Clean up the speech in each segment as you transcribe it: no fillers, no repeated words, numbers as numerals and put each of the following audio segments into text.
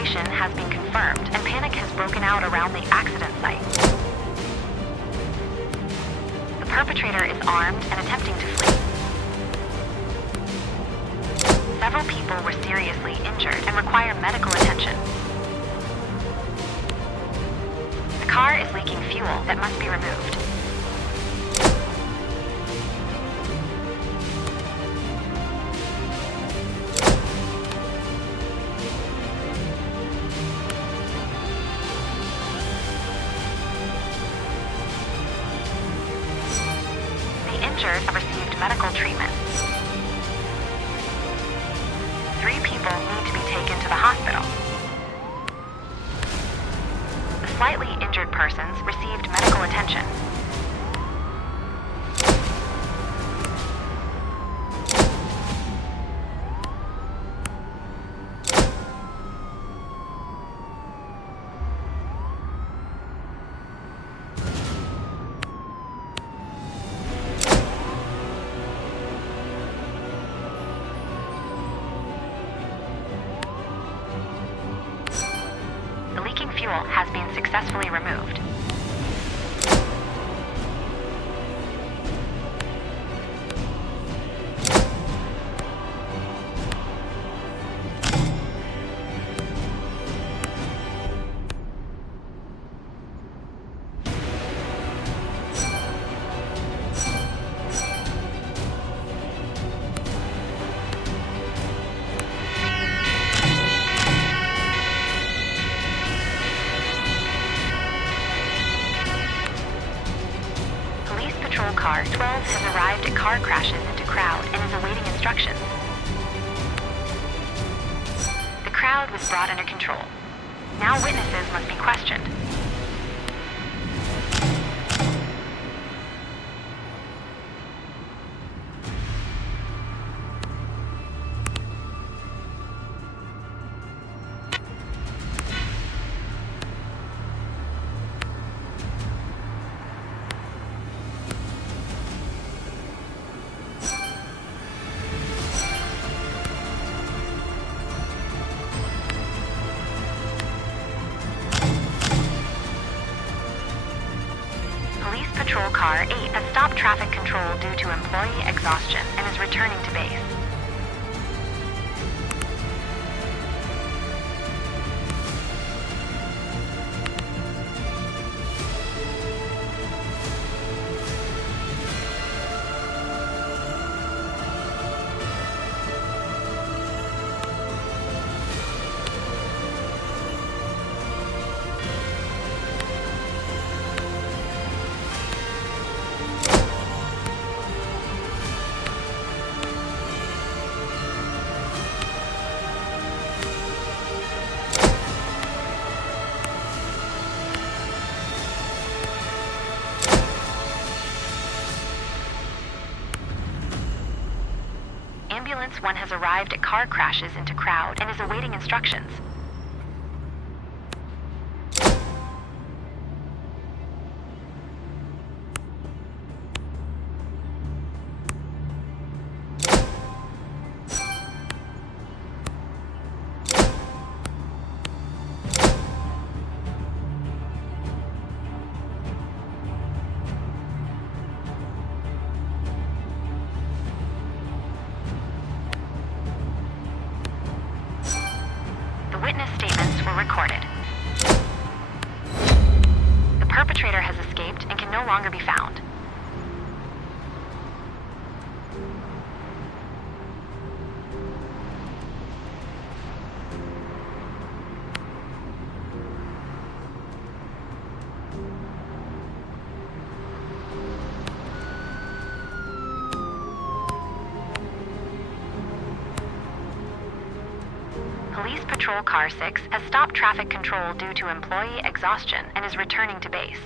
situation has been confirmed and panic has broken out around the accident site. The perpetrator is armed and attempting to flee. Several people were seriously injured and require medical attention. The car is leaking fuel that must be removed. Injured have received medical treatment. 3 people need to be taken to the hospital. The slightly injured persons received medical attention. Fuel has been successfully removed. Car 12 has arrived at car crashes into crowd and is awaiting instructions. The crowd was brought under control. Now witnesses must be questioned. Patrol Car 8 has stopped traffic control due to employee exhaustion and is returning to base. Ambulance 1 has arrived at car crashes into crowd and is awaiting instructions. Witness statements were recorded. The perpetrator has escaped and can no longer be found. Police Patrol Car 6 has stopped traffic control due to employee exhaustion and is returning to base.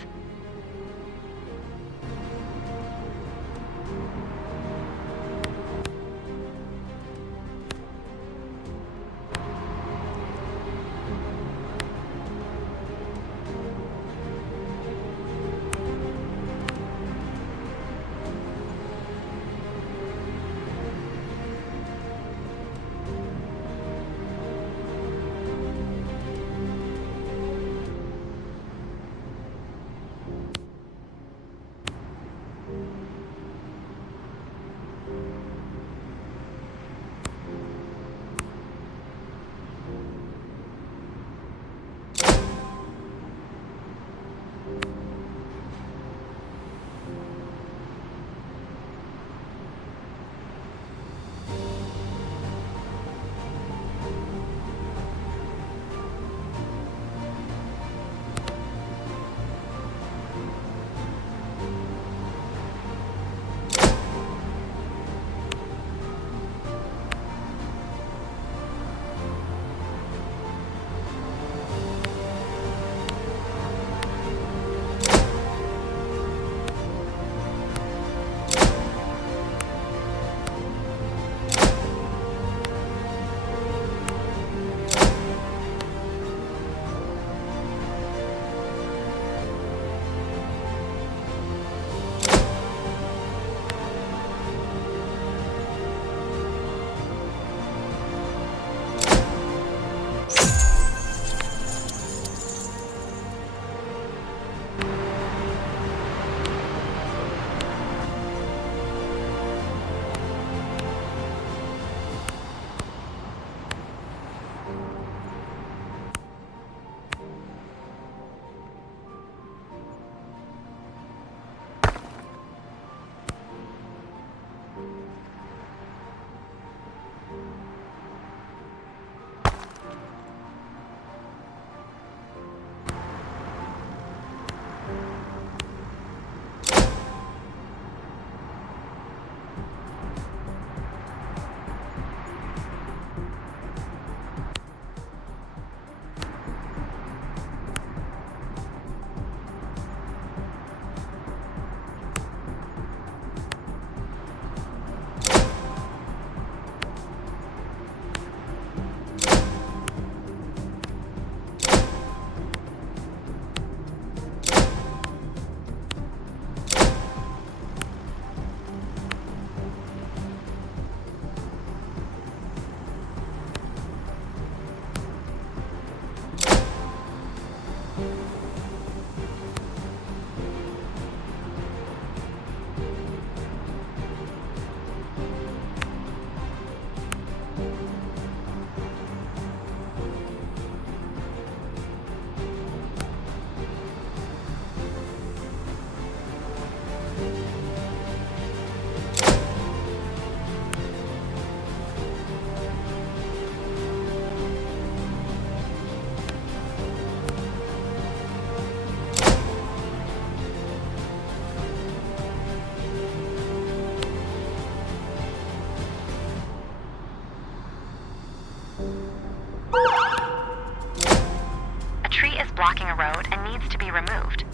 road and needs to be removed.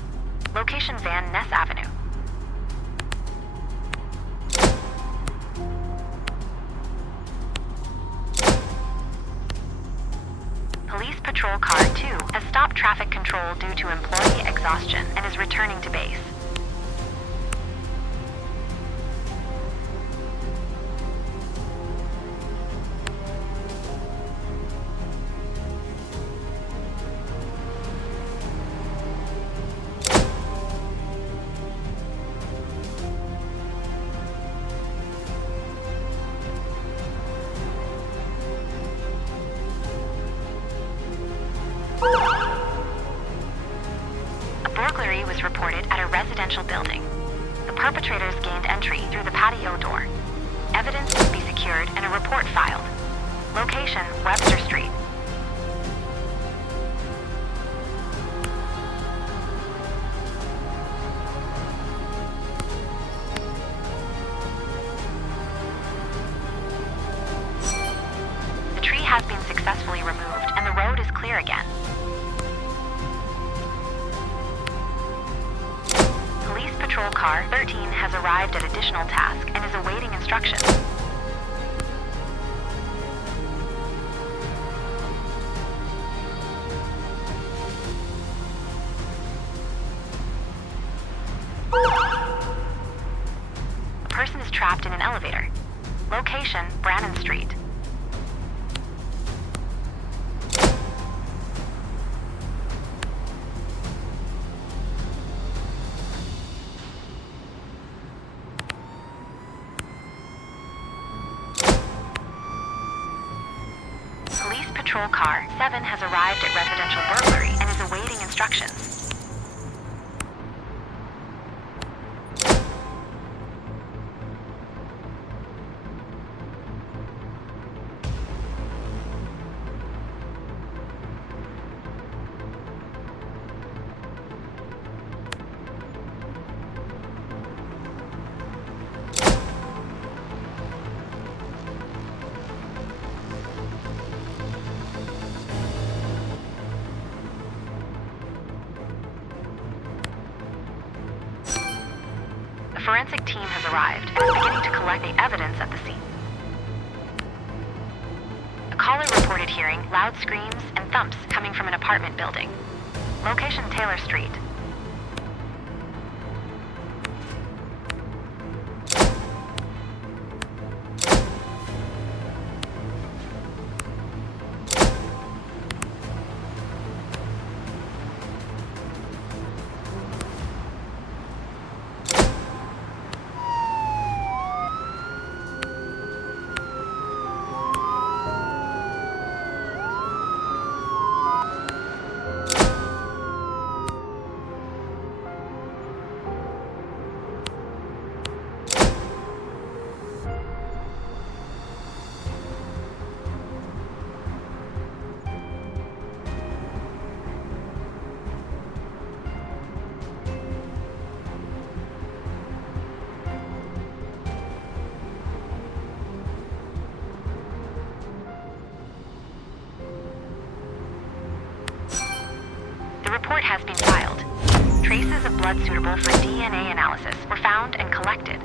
Location Van Ness Avenue. Police Patrol Car 2 has stopped traffic control due to employee exhaustion and is returning to base. Was reported at a residential building. The perpetrators gained entry through the patio door. Evidence must be secured and a report filed. Location, Webster Street. The tree has been successfully removed and the road is clear again. Patrol Car 13 has arrived at additional task and is awaiting instructions. A person is trapped in an elevator. Location, Brannan Street. Patrol Car 7 has arrived at residential burglary and is awaiting instructions. The forensic team has arrived and is beginning to collect the evidence at the scene. A caller reported hearing loud screams and thumps coming from an apartment building. Location Taylor Street. The report has been filed. Traces of blood suitable for DNA analysis were found and collected.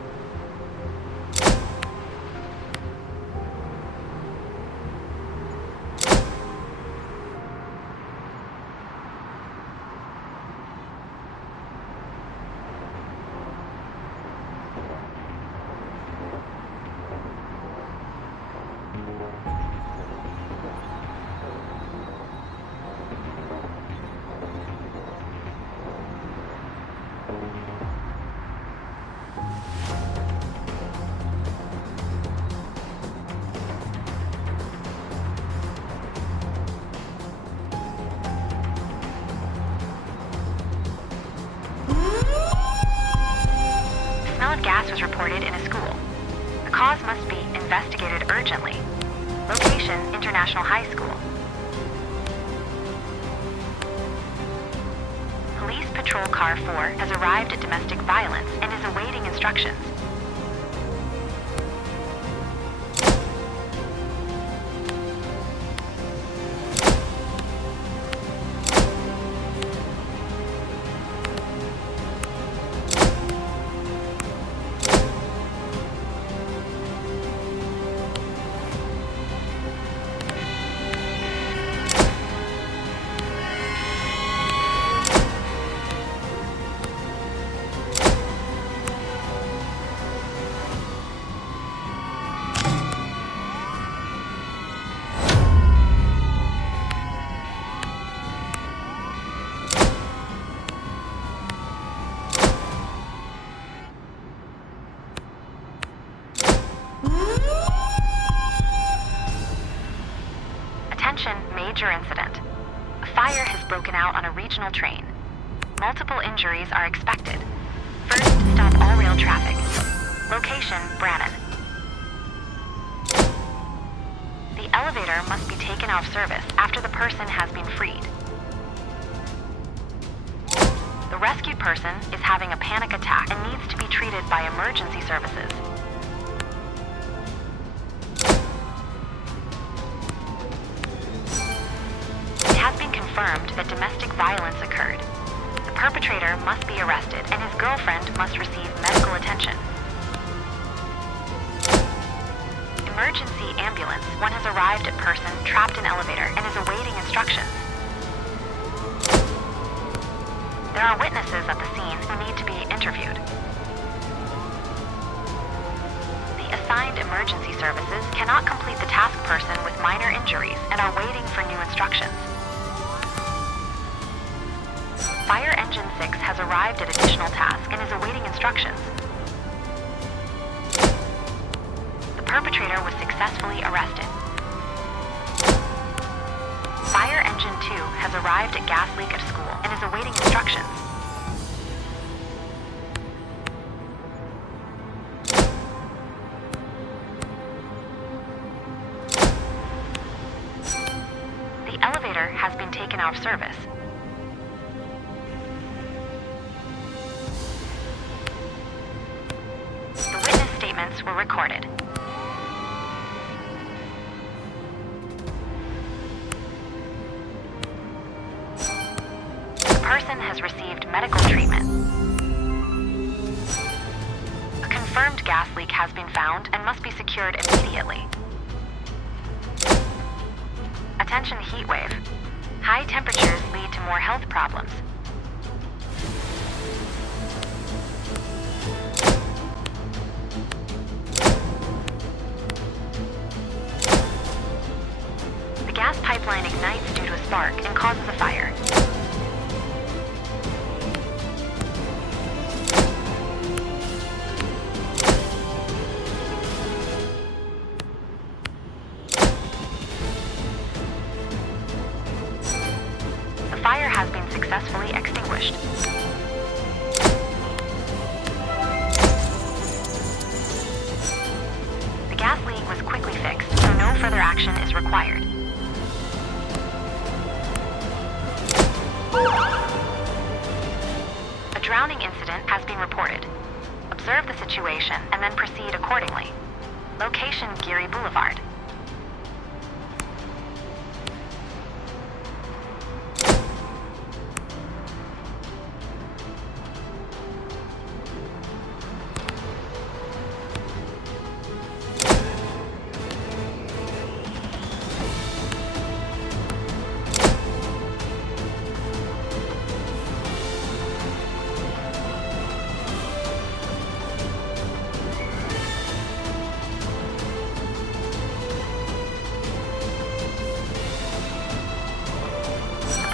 Gas was reported in a school. The cause must be investigated urgently. Location, International High School. Police Patrol Car 4 has arrived at domestic violence and is awaiting instructions. Attention, major incident. A fire has broken out on a regional train. Multiple injuries are expected. First, stop all rail traffic. Location, Brannan. The elevator must be taken off service after the person has been freed. The rescued person is having a panic attack and needs to be treated by emergency services. It has been confirmed that domestic violence occurred. The perpetrator must be arrested and his girlfriend must receive medical attention. Emergency ambulance. One has arrived at person trapped in elevator and is awaiting instructions. There are witnesses at the scene who need to be interviewed. The assigned emergency services cannot complete the task person with minor injuries and are waiting for new instructions. Fire Engine 6 has arrived at additional task and is awaiting instructions. The perpetrator was successfully arrested. Fire Engine 2 has arrived at gas leak at school and is awaiting instructions. The elevator has been taken off service. The witness statements were recorded. Person has received medical treatment. A confirmed gas leak has been found and must be secured immediately. Attention, heat wave. High temperatures lead to more health problems. The gas pipeline ignites due to a spark and causes a fire. The fire has been successfully extinguished. The gas leak was quickly fixed, so no further action is required. A drowning incident has been reported. Observe the situation and then proceed accordingly. Location, Geary Boulevard.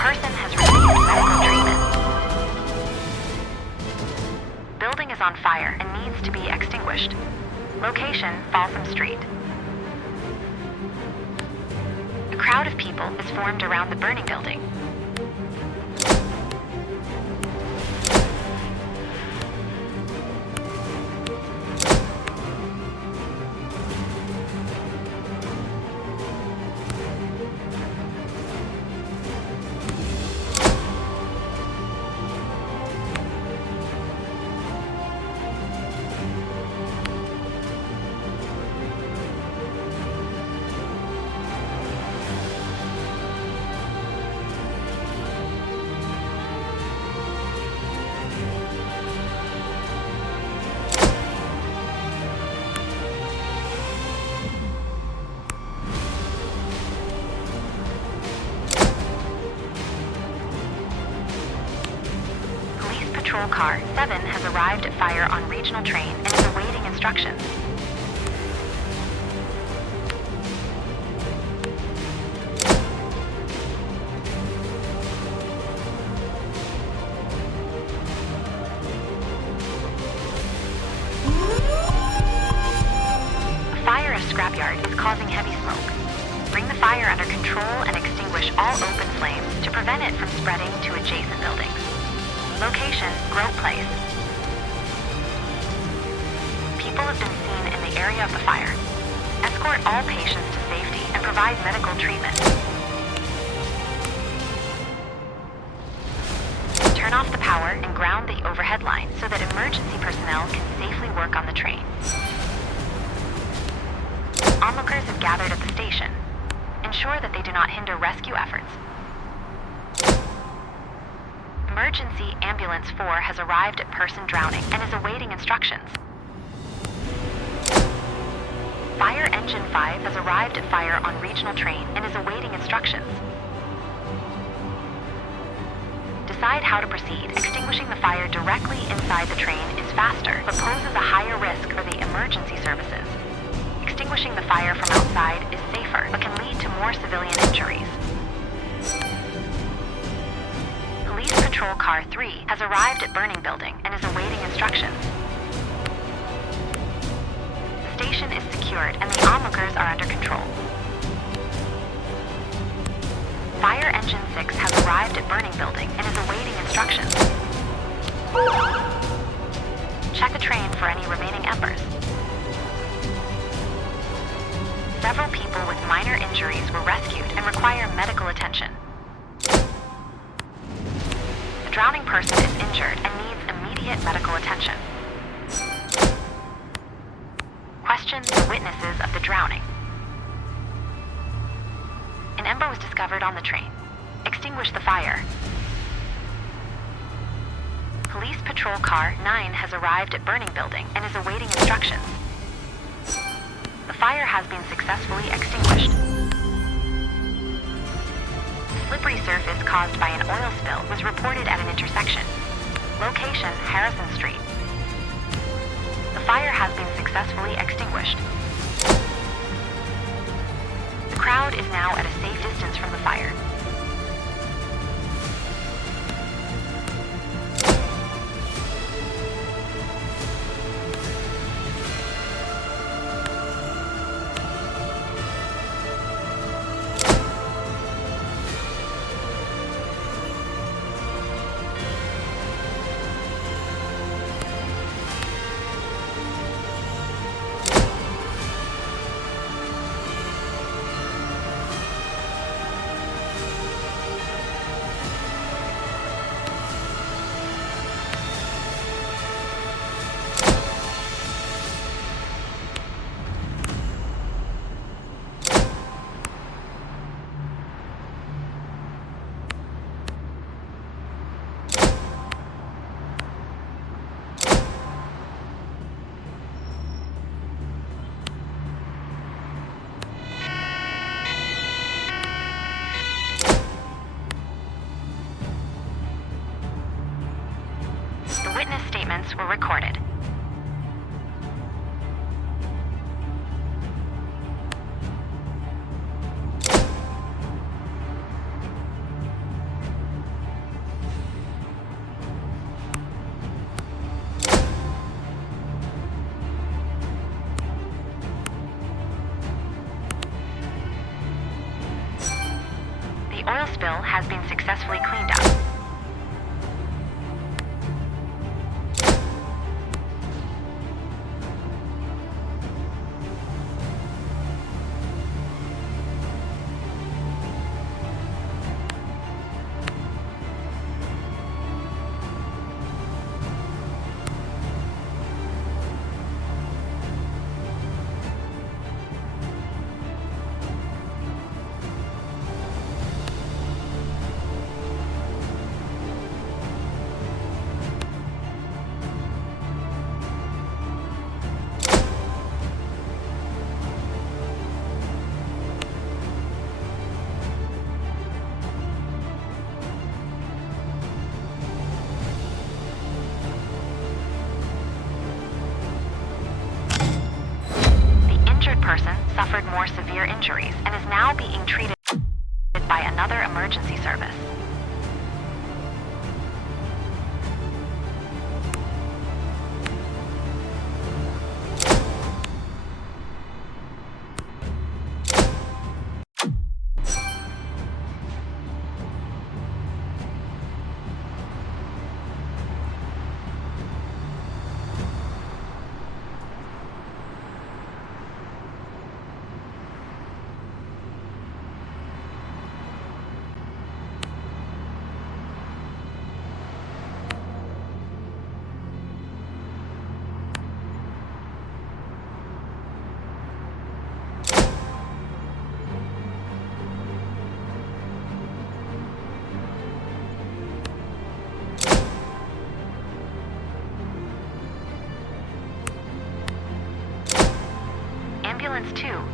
Person has received medical treatment. Building is on fire and needs to be extinguished. Location, Folsom Street. A crowd of people is formed around the burning building. Patrol Car 7 has arrived at fire on regional train and is awaiting instructions. A fire at scrapyard is causing heavy smoke. Bring the fire under control and extinguish all open flames to prevent it from spreading to adjacent buildings. Location, Grove Place. People have been seen in the area of the fire. Escort all patients to safety and provide medical treatment. Turn off the power and ground the overhead line so that emergency personnel can safely work on the train. Onlookers have gathered at the station. Ensure that they do not hinder rescue efforts. Emergency Ambulance 4 has arrived at person drowning and is awaiting instructions. Fire Engine 5 has arrived at fire on regional train and is awaiting instructions. Decide how to proceed. Extinguishing the fire directly inside the train is faster, but poses a higher risk for the emergency services. Extinguishing the fire from outside is safer, but can lead to more civilian injuries. Police Patrol Car 3 has arrived at burning building and is awaiting instructions. The station is secured and the onlookers are under control. Fire Engine 6 has arrived at burning building and is awaiting instructions. Check the train for any remaining embers. Several people with minor injuries were rescued and require medical attention. The drowning person is injured and needs immediate medical attention. Question the witnesses of the drowning. An ember was discovered on the train. Extinguish the fire. Police Patrol Car 9 has arrived at burning building and is awaiting instructions. The fire has been successfully extinguished. Slippery surface caused by an oil spill was reported at an intersection. Location, Harrison Street. The fire has been successfully extinguished. The crowd is now at a safe distance from the fire. Witness statements were recorded. The oil spill has been successfully cleaned up. Person suffered more severe injuries and is now being treated by another emergency service.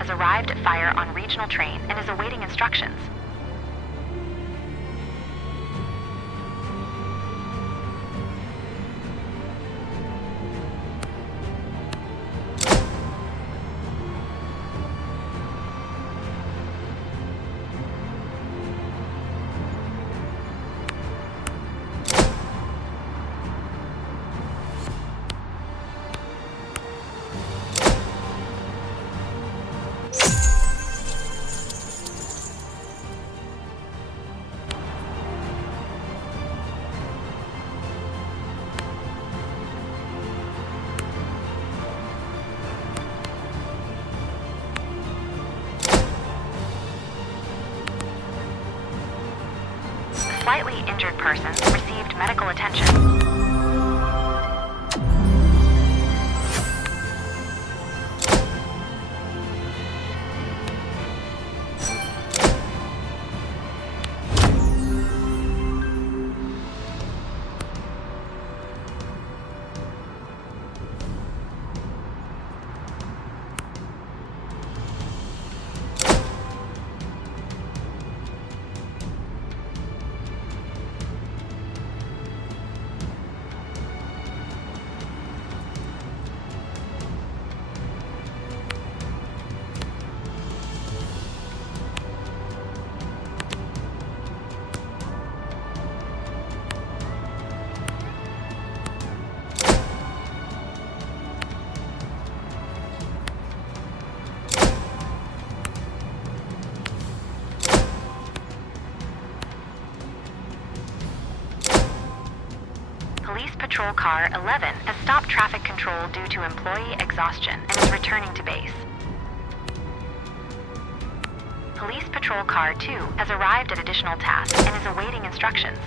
has arrived at fire on regional train and is awaiting instructions. Slightly injured person received medical attention. Police Patrol Car 11 has stopped traffic control due to employee exhaustion and is returning to base. Police Patrol Car 2 has arrived at additional tasks and is awaiting instructions.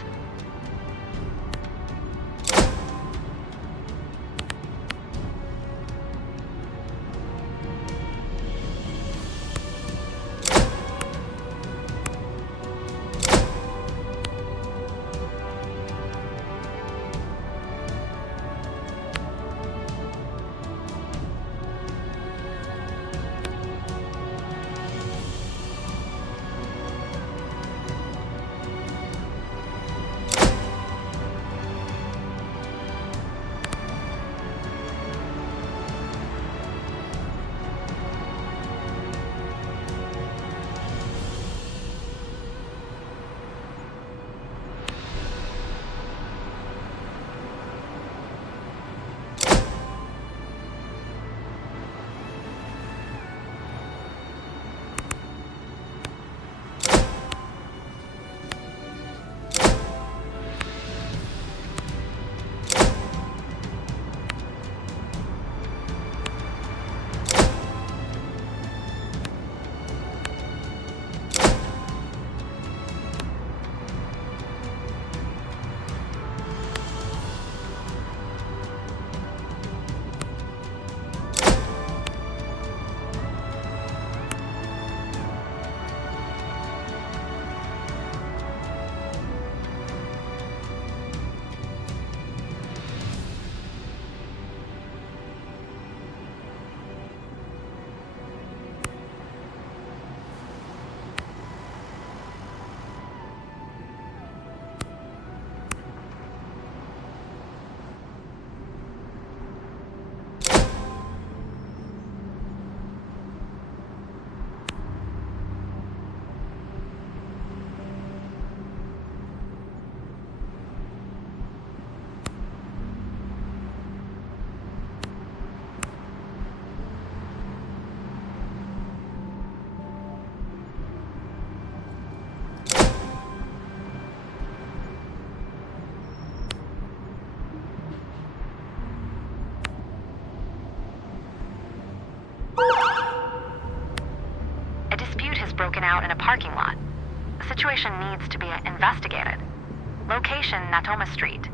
Broken out in a parking lot. The situation needs to be investigated. Location, Natoma Street.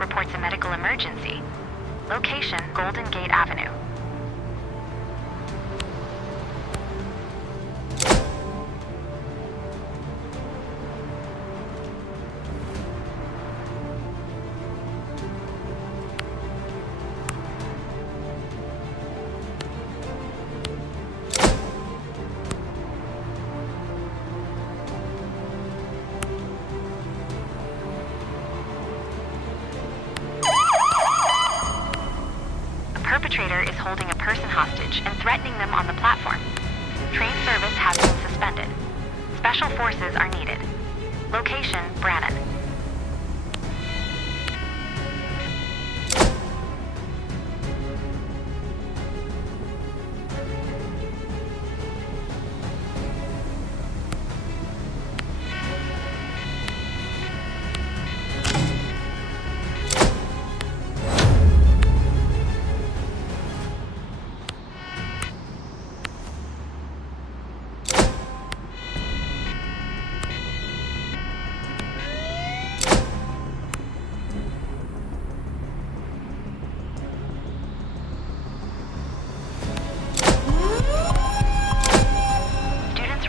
reports a medical emergency. Location, Golden Gate Avenue. Perpetrator is holding a person hostage and threatening them on the platform. Train service has been suspended. Special forces are needed. Location, Brannan.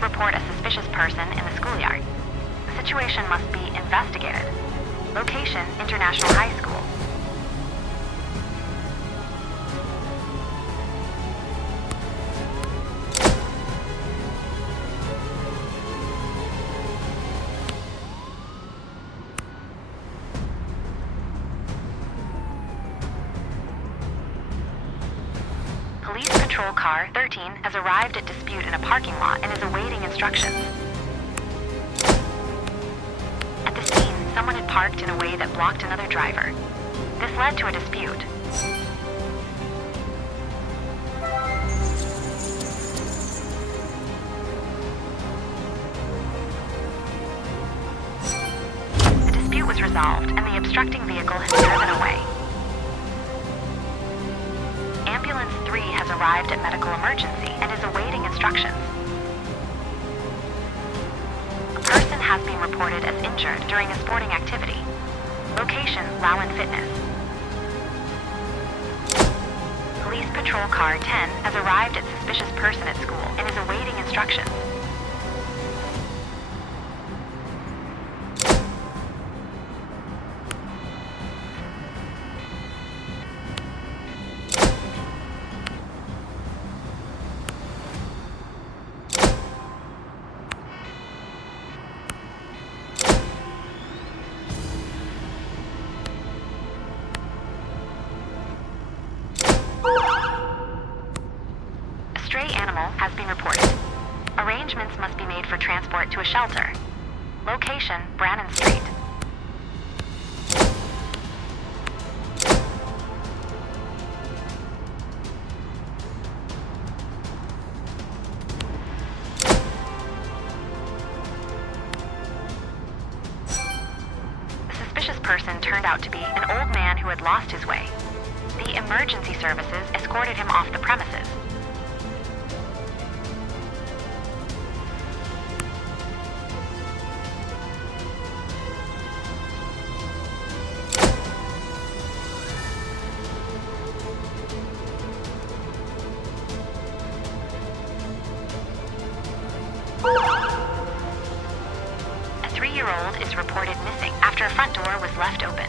Report a suspicious person in the schoolyard. The situation must be investigated. Location, International High School. Police Patrol Car 13 has arrived at dispute in a parking lot and is awaiting instructions. At the scene, someone had parked in a way that blocked another driver. This led to a dispute. The dispute was resolved and the obstructing vehicle has driven away. Ambulance 3 has arrived at medical emergency and is awaiting instructions. A person has been reported as injured during a sporting activity. Location, Lowen Fitness. Police Patrol Car 10 has arrived at suspicious person at school and is awaiting instructions. Animal has been reported. Arrangements must be made for transport to a shelter. Location, Brannan Street. The suspicious person turned out to be an old man who had lost his way. The emergency services escorted him off the premises. A 3-year-old is reported missing after a front door was left open.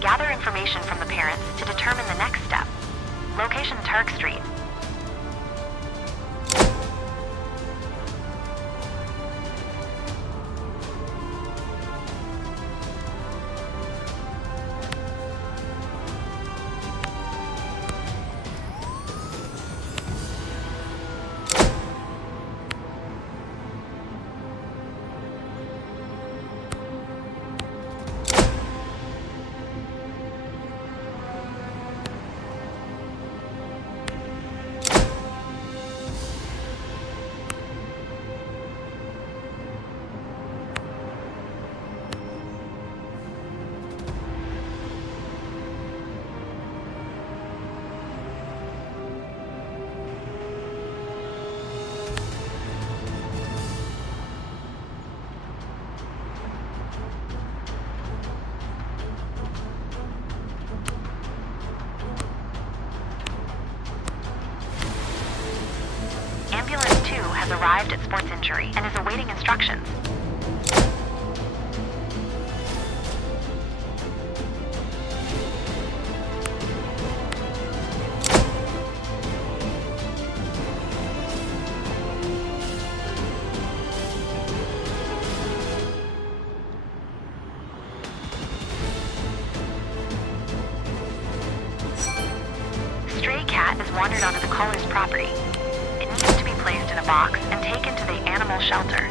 Gather information from the parents to determine the next step. Location, Turk Street. arrived at sports injury and is awaiting instructions. Stray cat has wandered onto the caller's property. It needs to be placed in a box and taken to the animal shelter.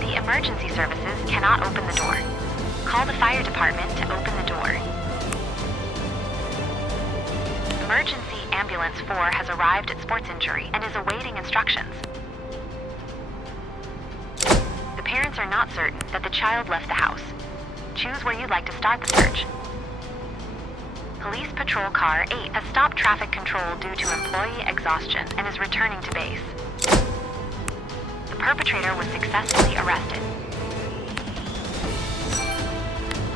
The emergency services cannot open the door. Call the fire department to open the door. Emergency Ambulance 4 has arrived at sports injury and is awaiting instructions. The parents are not certain that the child left the house. Choose where you'd like to start the search. Police Patrol Car 8 has stopped traffic control due to employee exhaustion and is returning to base. The perpetrator was successfully arrested.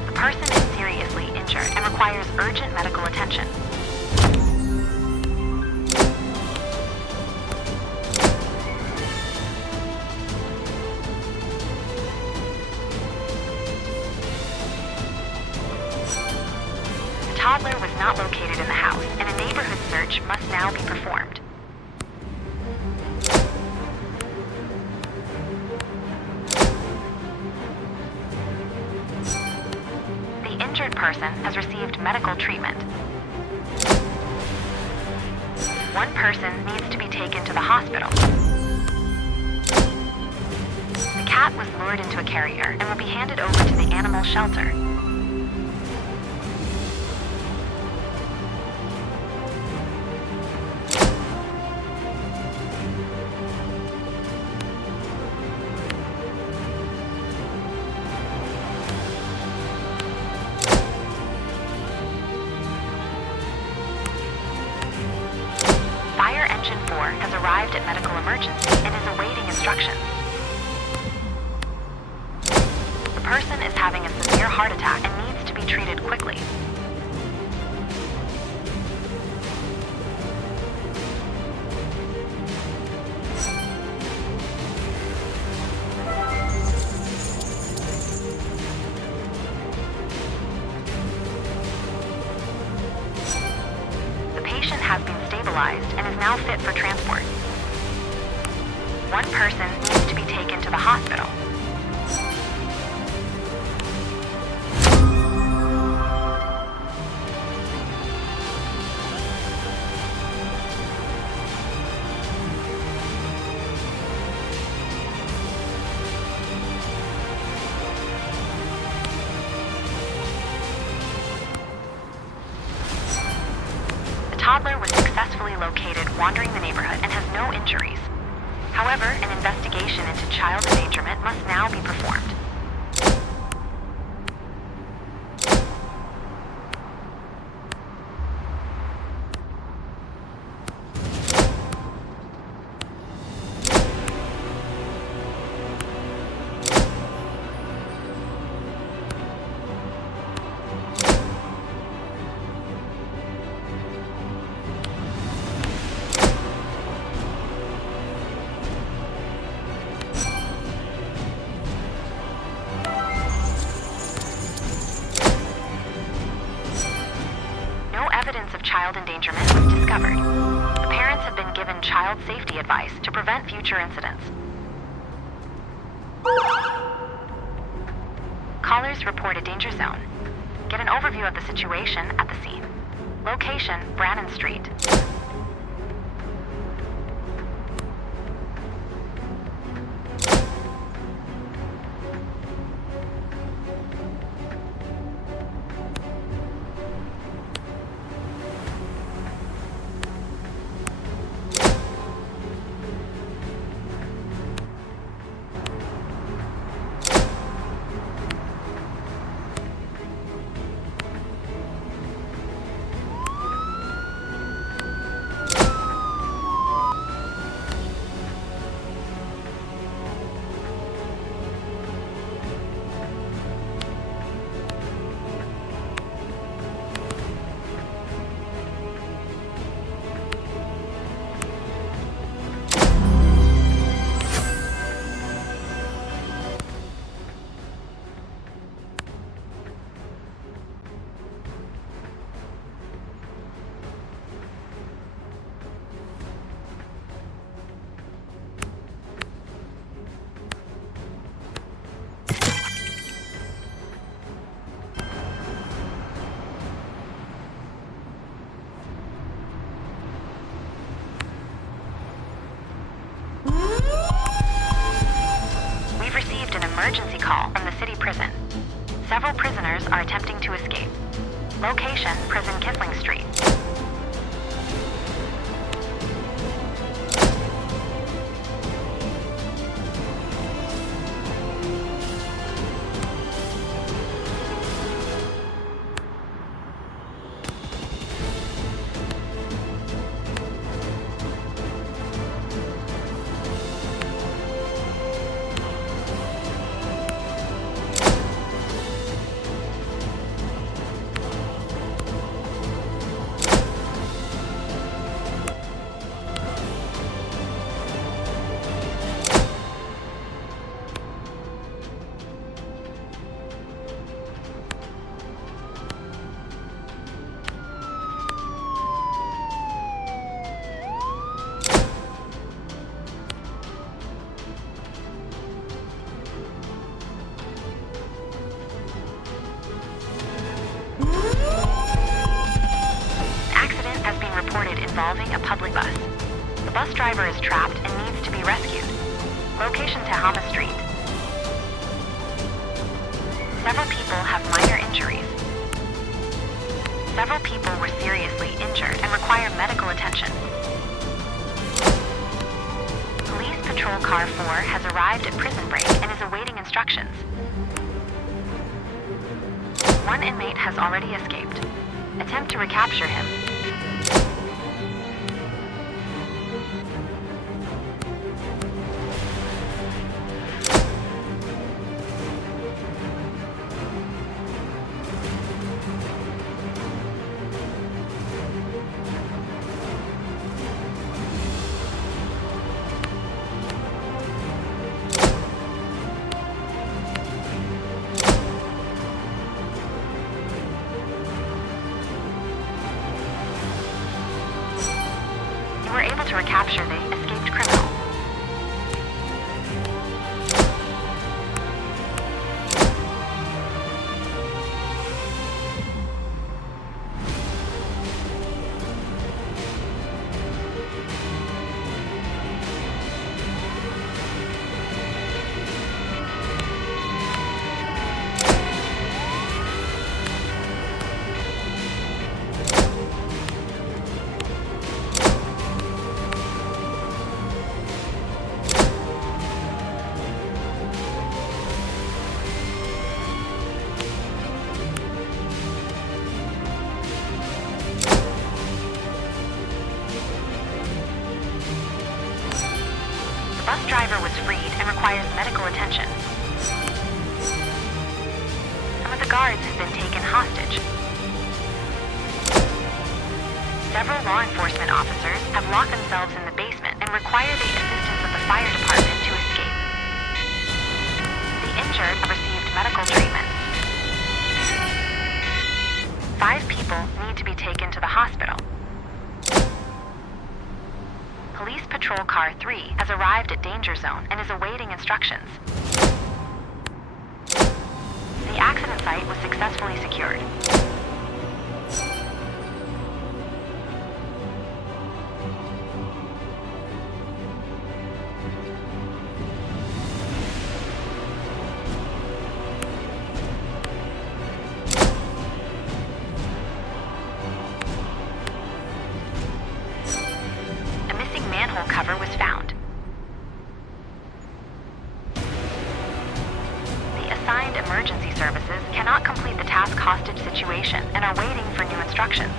The person is seriously injured and requires urgent medical attention. The toddler was not located in the house, and a neighborhood search must now be performed. The injured person has received medical treatment. One person needs to be taken to the hospital. The cat was lured into a carrier and will be handed over to the animal shelter. Fire Engine 4 has arrived at medical emergency and is awaiting instructions. The person is having a severe heart attack and needs to be treated quickly. The patient has been stabilized and is now fit for transport. One person needs to be taken to the hospital. The toddler was successfully located wandering the neighborhood and has no injuries. However, an investigation into child endangerment must now be performed. Evidence of child endangerment was discovered. The parents have been given child safety advice to prevent future incidents. Callers report a danger zone. Get an overview of the situation at the scene. Location, Brannan Street. emergency call from the city prison. Several prisoners are attempting to escape. Location, Prison Kissling Street. Involving a public bus. The bus driver is trapped and needs to be rescued. Location Tehama Street. Several people have minor injuries. Several people were seriously injured and require medical attention. Police Patrol Car 4 has arrived at Prison Break and is awaiting instructions. One inmate has already escaped. Attempt to recapture him. To recapture the escaped criminal. The bus driver was freed and requires medical attention. Some of the guards have been taken hostage. Several law enforcement officers have locked themselves in the basement and require the assistance of the fire department to escape. The injured have received medical treatment. 5 people need to be taken to the hospital. Police Patrol Car 3 has arrived at Danger Zone and is awaiting instructions. The accident site was successfully secured. Cover was found. The assigned emergency services cannot complete the task hostage situation and are waiting for new instructions.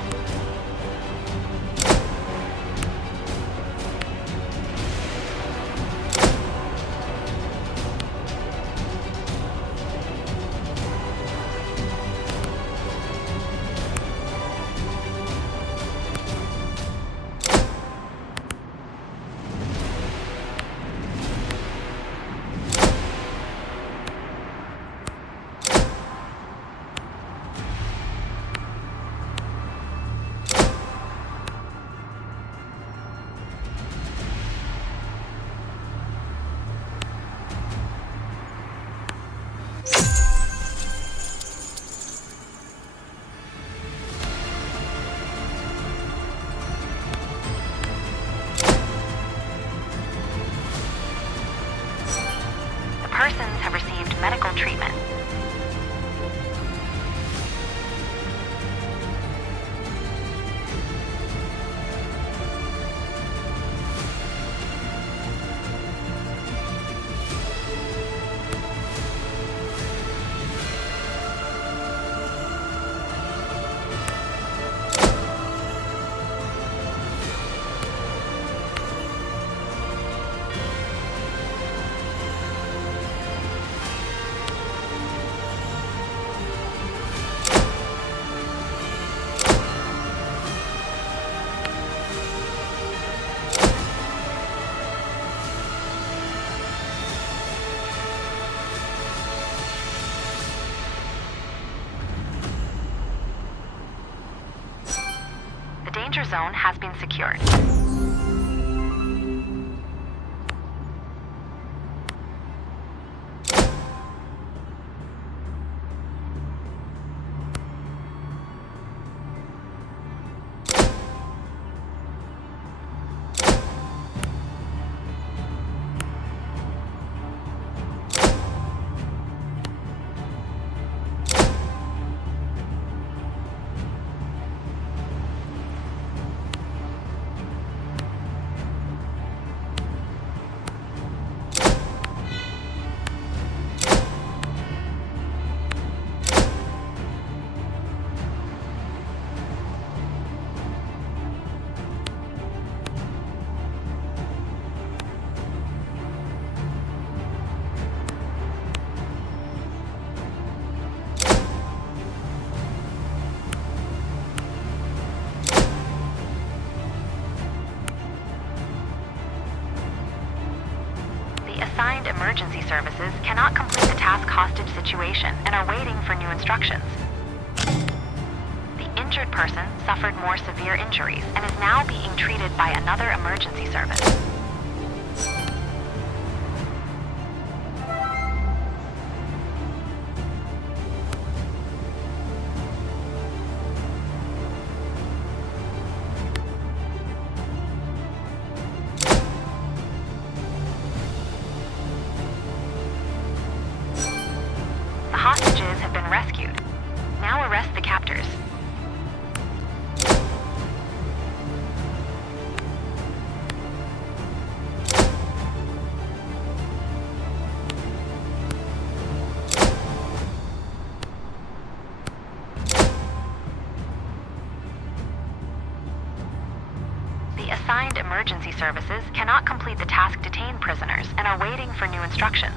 Persons have received medical treatment. The danger zone has been secured. Assigned emergency services cannot complete the task hostage situation and are waiting for new instructions. The injured person suffered more severe injuries and is now being treated by another emergency service. The hostages have been rescued. Now arrest the captors. The assigned emergency services cannot complete the task detained prisoners and are waiting for new instructions.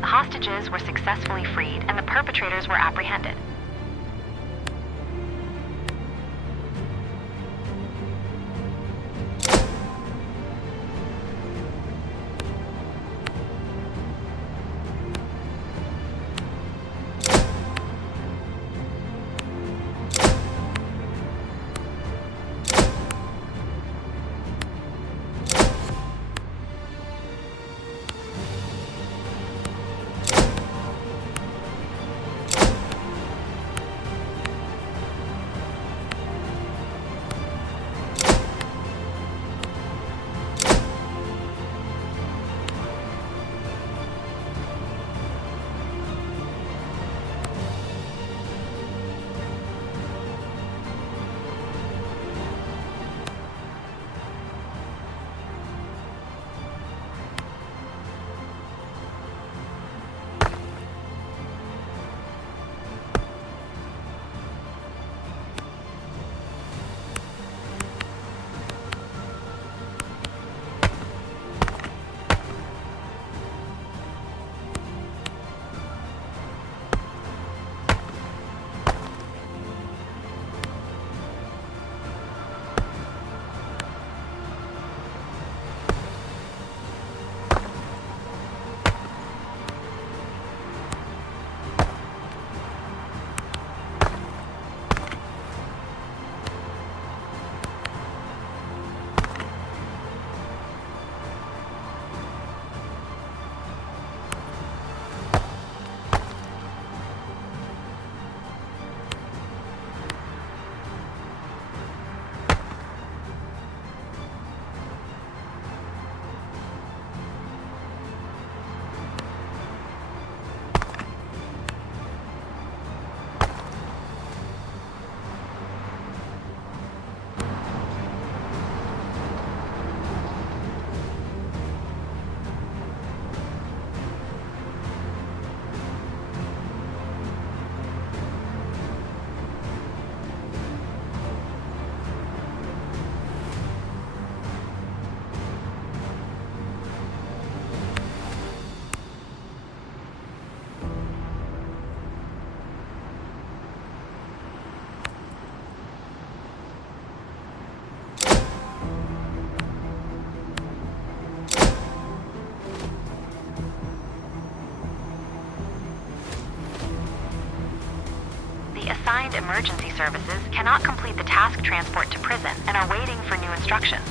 The hostages were successfully freed and the perpetrators were apprehended. emergency services cannot complete the task transport to prison and are waiting for new instructions.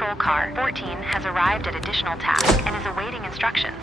Patrol Car 14 has arrived at additional task and is awaiting instructions.